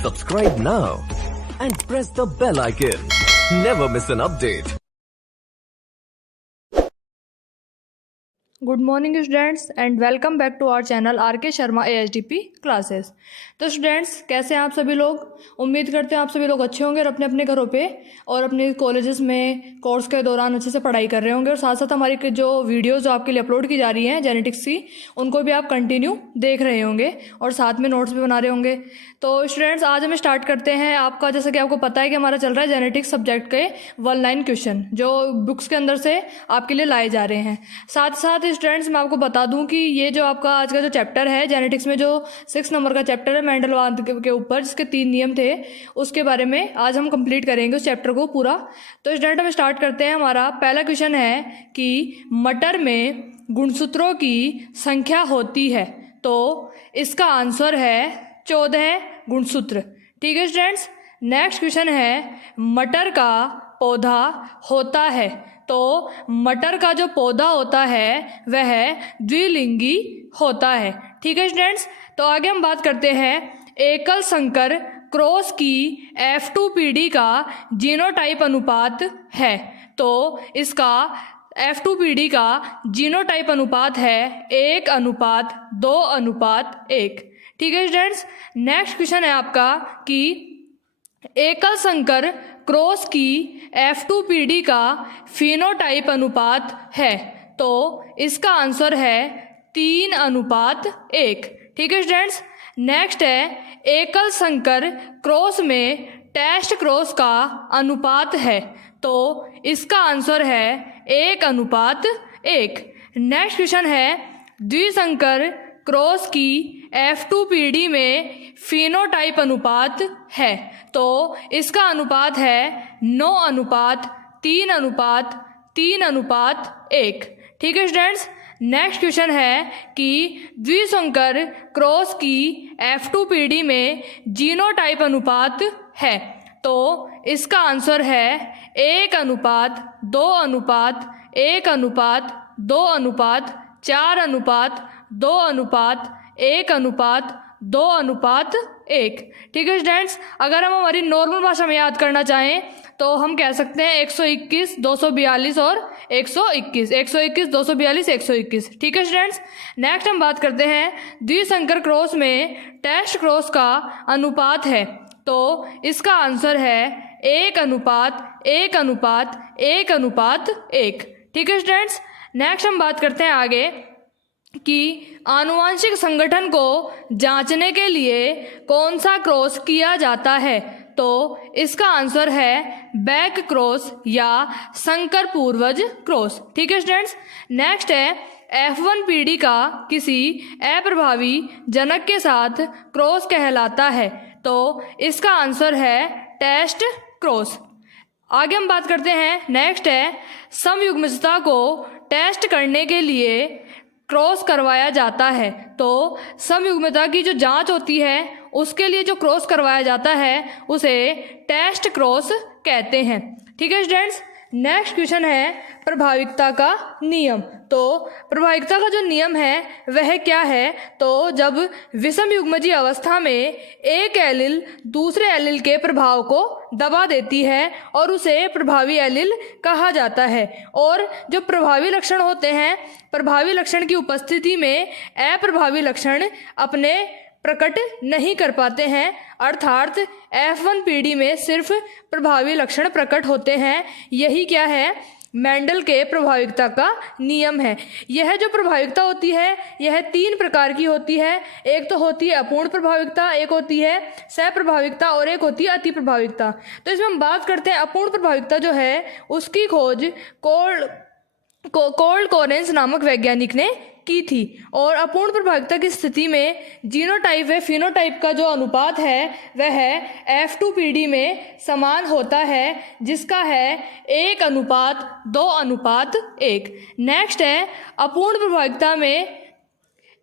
Subscribe now and press the bell icon. Never miss an update. Good morning students and welcome back to our channel R K. Sharma AHDP classes. तो students कैसे हैं आप सभी लोग? उम्मीद करते हैं आप सभी लोग अच्छे होंगे और अपने अपने घरों पे और अपने कॉलेजेस में कोर्स के दौरान अच्छे से पढ़ाई कर रहे होंगे और साथ साथ हमारी जो वीडियोस जो आपके लिए अपलोड की जा रही हैं जेनेटिक्स की, उनको भी आप कंटिन्यू देख रहे होंगे और साथ में नोट्स भी बना रहे होंगे। तो स्टूडेंट्स आज हम स्टार्ट करते हैं। आपका जैसा कि आपको पता है कि हमारा चल रहा है जेनेटिक्स सब्जेक्ट के 1 लाइन क्वेश्चन जो बुक्स के अंदर से आपके लिए लाए जा रहे हैं। साथ साथ स्टूडेंट्स मैं आपको बता दूं कि ये जो आपका आज का जो चैप्टर है जेनेटिक्स में, जो 6 नंबर का चैप्टर है मेंडलवाद के ऊपर, जिसके 3 नियम थे, उसके बारे में आज हम कंप्लीट करेंगे उस चैप्टर को पूरा। तो स्टूडेंट हम स्टार्ट करते हैं। हमारा पहला क्वेश्चन है कि मटर में गुणसूत्रों की संख्या होती है, तो इसका आंसर है 14 गुणसूत्र। ठीक है स्टूडेंट्स। नेक्स्ट क्वेश्चन है मटर का पौधा होता है, तो मटर का जो पौधा होता है वह द्विलिंगी होता है। ठीक है स्टूडेंट्स। तो आगे हम बात करते हैं एकल संकर क्रॉस की F2PD का जीनोटाइप अनुपात है, तो इसका F2PD का जीनोटाइप अनुपात है 1:2:1। ठीक है स्टूडेंट्स। नेक्स्ट क्वेश्चन है आपका कि एकल संकर क्रॉस की F2PD का फिनोटाइप अनुपात है, तो इसका आंसर है 3:1। ठीक है स्टूडेंट्स। नेक्स्ट है एकल संकर क्रॉस में टेस्ट क्रॉस का अनुपात है, तो इसका आंसर है 1:1। नेक्स्ट क्वेश्चन है द्विसंकर क्रॉस की F2PD में फिनोटाइप अनुपात है, तो इसका अनुपात है 9:3:3:1। ठीक है स्टूडेंट्स। नेक्स्ट क्वेश्चन है कि द्विसंकर क्रॉस की F2PD में जीनोटाइप अनुपात है, तो इसका आंसर है 1:2:1:4:2:1:1:1:2:1। ठीक है स्टूडेंट्स। अगर हम हमारी नॉर्मल भाषा में याद करना चाहें तो हम कह सकते हैं 121, 242 और 121, 121, 242, 121। ठीक है स्टूडेंट्स। नेक्स्ट हम बात करते हैं द्विसंकर क्रॉस में टेस्ट क्रॉस का अनुपात है, तो इसका आंसर है 1:1:1:1:1। ठीक है स्टूडेंट्स। नेक्स्ट हम बात करते हैं आगे कि आनुवांशिक संगठन को जांचने के लिए कौन सा क्रॉस किया जाता है, तो इसका आंसर है बैक क्रॉस या संकर पूर्वज क्रॉस। ठीक है स्टूडेंट्स। नेक्स्ट है F1PD का किसी अप्रभावी जनक के साथ क्रॉस कहलाता है, तो इसका आंसर है टेस्ट क्रॉस। आगे हम बात करते हैं। नेक्स्ट है समयुग्मजता को टेस्ट करने के लिए क्रॉस करवाया जाता है, तो समयुग्मता की जो जांच होती है उसके लिए जो क्रॉस करवाया जाता है उसे टेस्ट क्रॉस कहते हैं। ठीक है स्टूडेंट्स। नेक्स्ट क्वेश्चन है प्रभाविकता का नियम, तो प्रभाविकता का जो नियम है वह क्या है? तो जब विषम युग्मजीय अवस्था में एक एलिल दूसरे एलिल के प्रभाव को दबा देती है और उसे प्रभावी एलिल कहा जाता है, और जो प्रभावी लक्षण होते हैं, प्रभावी लक्षण की उपस्थिति में अप्रभावी लक्षण अपने प्रकट नहीं कर पाते हैं, अर्थात F1PD में सिर्फ प्रभावी लक्षण प्रकट होते हैं। यही क्या है? मेंडल के प्रभाविकता का नियम है। यह जो प्रभाविकता होती है यह 3 प्रकार की होती है। एक तो होती है अपूर्ण प्रभाविकता, एक होती है सप्रभाविकता और एक होती है अति प्रभाविकता। तो इसमें हम बात करते हैं अपूर्ण प्रभाविकता जो है उसकी खोज कोल्ड कोरेंस नामक वैज्ञानिक ने की थी, और अपूर्ण प्रभाविकता की स्थिति में जीनोटाइप व फिनोटाइप का जो अनुपात है वह F2PD में समान होता है, जिसका है 1:2:1। नेक्स्ट है अपूर्ण प्रभाविकता में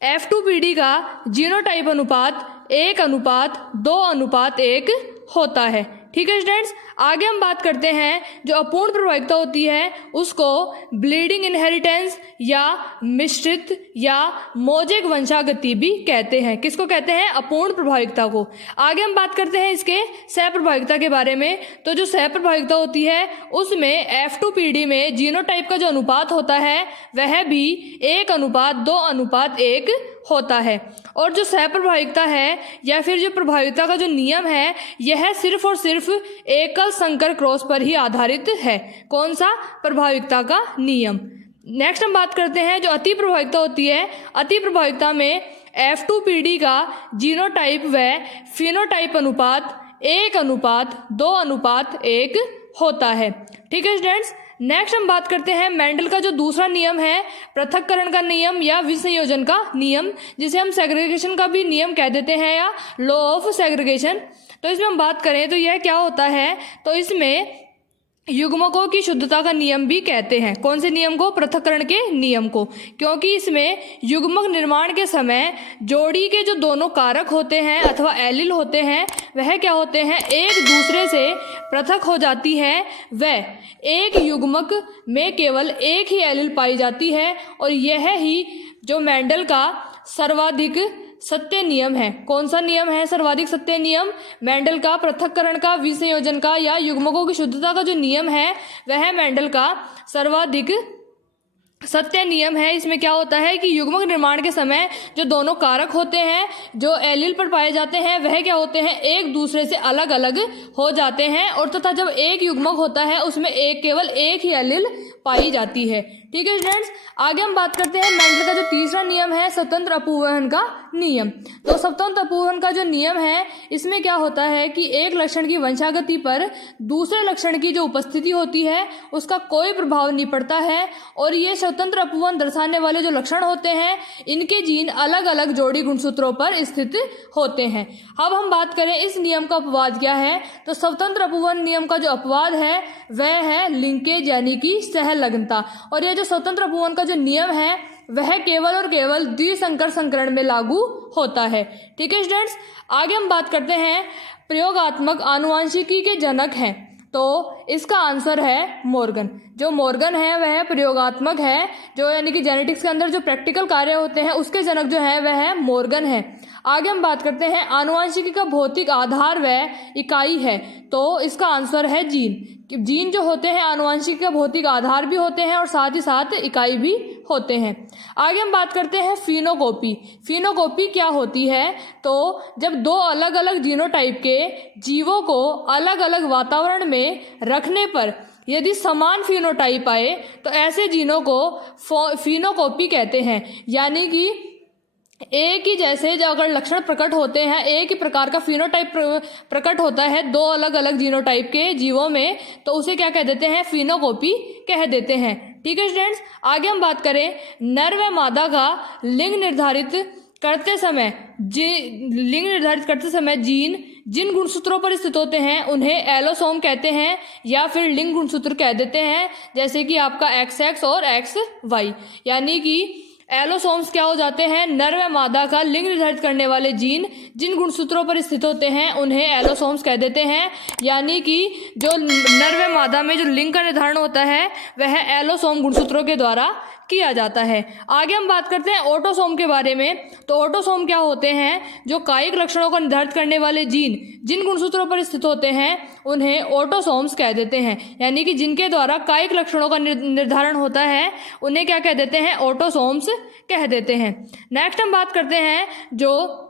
F2PD का जीनोटाइप अनुपात 1:2:1 होता है। ठीक है स्टूडेंट्स, आगे हम बात करते हैं जो अपूर्ण प्रभाविकता होती है उसको ब्लीडिंग इनहेरिटेंस या मिश्रित या मोजेक वंशागति भी कहते हैं। किसको कहते हैं? अपूर्ण प्रभाविकता को। आगे हम बात करते हैं इसके सहप्रभाविकता के बारे में। तो जो सहप्रभाविकता होती है उसमें F2PD में जीनोटाइप का जो अनुपात होता है वह भी 1:2:1 होता है। और जो सहप्रभाविकता है या फिर जो प्रभाविकता का जो नियम है यह सिर्फ और सिर्फ एकल संकर क्रॉस पर ही आधारित है। कौन सा? प्रभाविकता का नियम। नेक्स्ट हम बात करते हैं जो अति प्रभाविकता होती है। अति प्रभाविकता में F2PD का जीनोटाइप व फिनोटाइप अनुपात 1:2:1 होता है। ठीक है स्टूडेंट्स, नेक्स्ट हम बात करते हैं मेंडल का जो दूसरा नियम है पृथक्करण का नियम या विसंयोजन का नियम, जिसे हम सेग्रीगेशन का भी नियम कह देते हैं या लॉ ऑफ सेग्रीगेशन। तो इसमें हम बात करें तो यह क्या होता है? तो इसमें युग्मकों की शुद्धता का नियम भी कहते हैं। कौन से नियम को? पृथक्करण के नियम को। क्योंकि इसमें युग्मक निर्माण के समय जोड़ी के जो दोनों कारक होते हैं अथवा एलिल होते हैं वह क्या होते हैं? एक दूसरे से पृथक हो जाती है। वह एक युग्मक में केवल एक ही एलिल पाई जाती है और यह ही जो मेंडल का सर्वाधिक सत्य नियम है। कौन सा नियम है सर्वाधिक सत्य नियम? मेंडल का पृथक्करण का, विसंयोजन का या युग्मकों की शुद्धता का जो नियम है वह मेंडल का सर्वाधिक सत्य नियम है। इसमें क्या होता है कि युग्मक निर्माण के समय जो दोनों कारक होते हैं जो एलिल पर पाए जाते हैं वह क्या होते हैं? एक दूसरे से अलग अलग हो जाते हैं और तथा जब एक युग्मक होता है उसमें केवल एक ही एलिल पाई जाती है। ठीक है स्टूडेंट्स, आगे हम बात करते हैं मेंडल का जो तीसरा नियम है स्वतंत्र अपवर्हन का नियम। तो स्वतंत्र अपवर्हन का जो नियम है इसमें क्या होता है कि एक लक्षण की वंशागति पर दूसरे लक्षण की जो उपस्थिति होती है उसका कोई प्रभाव नहीं पड़ता है और ये स्वतंत्र अपवर्हन दर्शाने वाले जो लक्षण होते हैं इनके जीन अलग अलग जोड़ी गुणसूत्रों पर स्थित होते हैं। अब हम बात करें इस नियम का अपवाद क्या है। तो स्वतंत्र अपवर्हन नियम का जो अपवाद है वह है लिंकेज यानी कि सहलग्नता। और यह जो स्वतंत्र अपवर्हन का जो नियम है वह केवल और केवल द्विसंकर संकरण में लागू होता है। ठीक है स्टूडेंट्स, आगे हम बात करते हैं प्रयोगात्मक आनुवंशिकी के जनक हैं। तो इसका आंसर है मॉर्गन। जो मॉर्गन है वह प्रयोगात्मक है, जो यानी कि जेनेटिक्स के अंदर जो प्रैक्टिकल कार्य होते हैं उसके जनक जो है वह मॉर्गन है। आगे हम बात करते हैं आनुवंशिकी का भौतिक आधार व इकाई है। तो इसका आंसर है जीन। जीन जो होते हैं आनुवंशिकी का भौतिक आधार भी होते हैं और साथ ही साथ इकाई भी होते हैं। आगे हम बात करते हैं फिनोकॉपी। फिनोकॉपी क्या होती है? तो जब दो अलग अलग जीनोटाइप के जीवों को अलग अलग वातावरण में रखने पर यदि समान फिनोटाइप आए तो ऐसे जीनों को फिनोकॉपी कहते हैं। यानी कि एक ही जैसे जो अगर लक्षण प्रकट होते हैं, एक ही प्रकार का फिनोटाइप प्रकट होता है दो अलग अलग जीनोटाइप के जीवों में, तो उसे क्या कह देते हैं? फिनोकॉपी कह देते हैं। ठीक है स्टूडेंट्स, आगे हम बात करें नर व मादा का लिंग निर्धारित करते समय जीन जिन गुणसूत्रों पर स्थित होते हैं उन्हें एलोसोम कहते हैं या फिर लिंग गुणसूत्र कह देते हैं। जैसे कि आपका XX और XY, यानी कि एलोसोम्स क्या हो जाते हैं? नर व मादा का लिंग निर्धारित करने वाले जीन जिन गुणसूत्रों पर स्थित होते हैं उन्हें एलोसोम्स कह देते हैं। यानी कि जो नर व मादा में जो लिंग का निर्धारण होता है वह एलोसोम गुणसूत्रों के द्वारा किया जाता है। आगे हम बात करते हैं ऑटोसोम के बारे में। तो ऑटोसोम क्या होते हैं? जो कायिक लक्षणों को निर्धारित करने वाले जीन जिन गुणसूत्रों पर स्थित होते हैं उन्हें ऑटोसोम्स कह देते हैं। यानी कि जिनके द्वारा कायिक लक्षणों का निर्धारण होता है उन्हें क्या कह देते हैं? ऑटोसोम्स कह देते हैं। नेक्स्ट हम बात करते हैं जो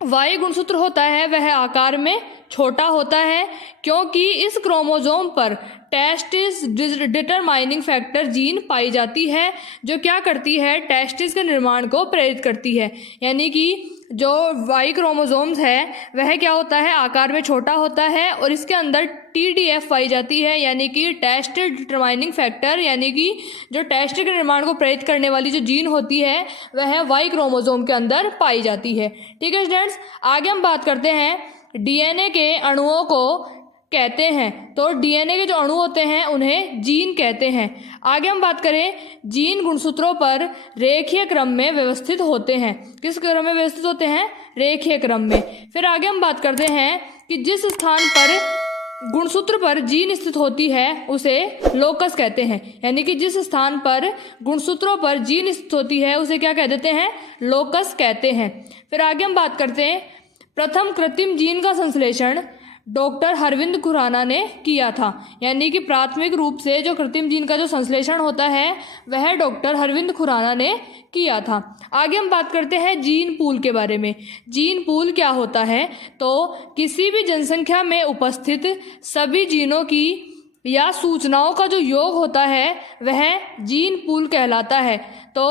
वाई गुणसूत्र होता है वह आकार में छोटा होता है क्योंकि इस क्रोमोसोम पर टेस्टिस डिटरमाइनिंग फैक्टर जीन पाई जाती है जो क्या करती है? टेस्टिस के निर्माण को प्रेरित करती है। यानी कि जो वाई क्रोमोसोम्स है वह क्या होता है? आकार में छोटा होता है और इसके अंदर TDF पाई जाती है, यानी कि टेस्ट डिटरमाइनिंग फैक्टर, यानी कि जो टेस्ट के निर्माण को प्रेरित करने वाली जो जीन होती है वह वाई क्रोमोसोम के अंदर पाई जाती है। ठीक है स्टूडेंट्स, आगे हम बात करते हैं DNA के अणुओं को कहते हैं। तो DNA के जो अणु होते हैं उन्हें जीन कहते हैं। आगे हम बात करें जीन गुणसूत्रों पर रेखीय क्रम में व्यवस्थित होते हैं। किस क्रम में व्यवस्थित होते हैं? रेखीय क्रम में। फिर आगे हम बात करते हैं कि जिस स्थान पर गुणसूत्र पर जीन स्थित होती है उसे लोकस कहते हैं। यानी कि जिस स्थान पर गुणसूत्रों पर जीन स्थित होती है उसे क्या कह देते हैं? लोकस कहते हैं। फिर आगे हम बात करते हैं, प्रथम कृत्रिम जीन का संश्लेषण डॉक्टर हरविंद खुराना ने किया था। यानी कि प्राथमिक रूप से जो कृत्रिम जीन का जो संश्लेषण होता है वह डॉक्टर हरविंद खुराना ने किया था। आगे हम बात करते हैं जीन पूल के बारे में। जीन पूल क्या होता है? तो किसी भी जनसंख्या में उपस्थित सभी जीनों की या सूचनाओं का जो योग होता है वह जीन पूल कहलाता है। तो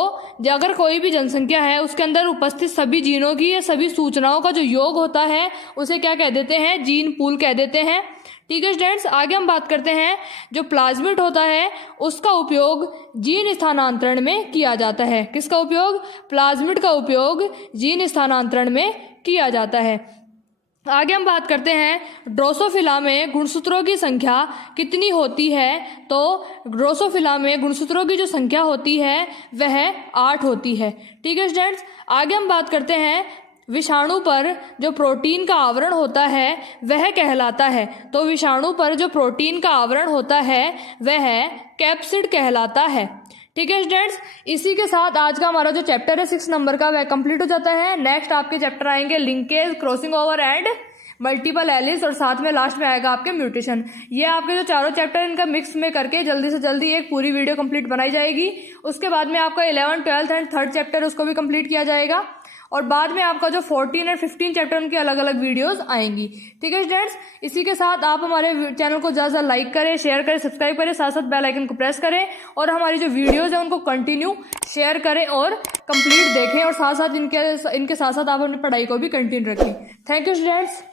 अगर कोई भी जनसंख्या है उसके अंदर उपस्थित सभी जीनों की या सभी सूचनाओं का जो योग होता है उसे क्या कह देते हैं? जीन पूल कह देते हैं। ठीक है स्टूडेंट्स, आगे हम बात करते हैं, जो प्लाज्मिड होता है उसका उपयोग जीन स्थानांतरण में किया जाता है। किसका उपयोग? प्लाज्मिड का उपयोग जीन स्थानांतरण में किया जाता है। आगे हम बात करते हैं, ड्रोसोफिला में गुणसूत्रों की संख्या कितनी होती है? तो ड्रोसोफिला में गुणसूत्रों की जो संख्या होती है वह 8 होती है। ठीक है स्टूडेंट्स, आगे हम बात करते हैं, विषाणु पर जो प्रोटीन का आवरण होता है वह कहलाता है। तो विषाणु पर जो प्रोटीन का आवरण होता है वह कैप्सिड कहलाता है। ठीक है स्टूडेंट्स, इसी के साथ आज का हमारा जो चैप्टर है 6 नंबर का वह कंप्लीट हो जाता है। नेक्स्ट आपके चैप्टर आएंगे linkage, crossing over and multiple alleles, और साथ में लास्ट में आएगा आपके म्यूटेशन। ये आपके जो चारों चैप्टर इनका मिक्स में करके जल्दी से जल्दी एक पूरी वीडियो कंप्लीट बनाई जाएगी। उसके बाद में आपका 11, 12 एंड 3rd चैप्टर उसको भी कंप्लीट किया जाएगा, और बाद में आपका जो 14 और 15 चैप्टर उनकी अलग अलग वीडियोस आएंगी। ठीक है स्टूडेंट्स, इसी के साथ आप हमारे चैनल को ज़्यादा लाइक करें, शेयर करें, सब्सक्राइब करें, साथ साथ बेल आइकन को प्रेस करें, और हमारी जो वीडियोस हैं उनको कंटिन्यू शेयर करें और कंप्लीट देखें, और साथ साथ इनके साथ साथ आप अपनी पढ़ाई को भी कंटिन्यू रखें। Thank you students.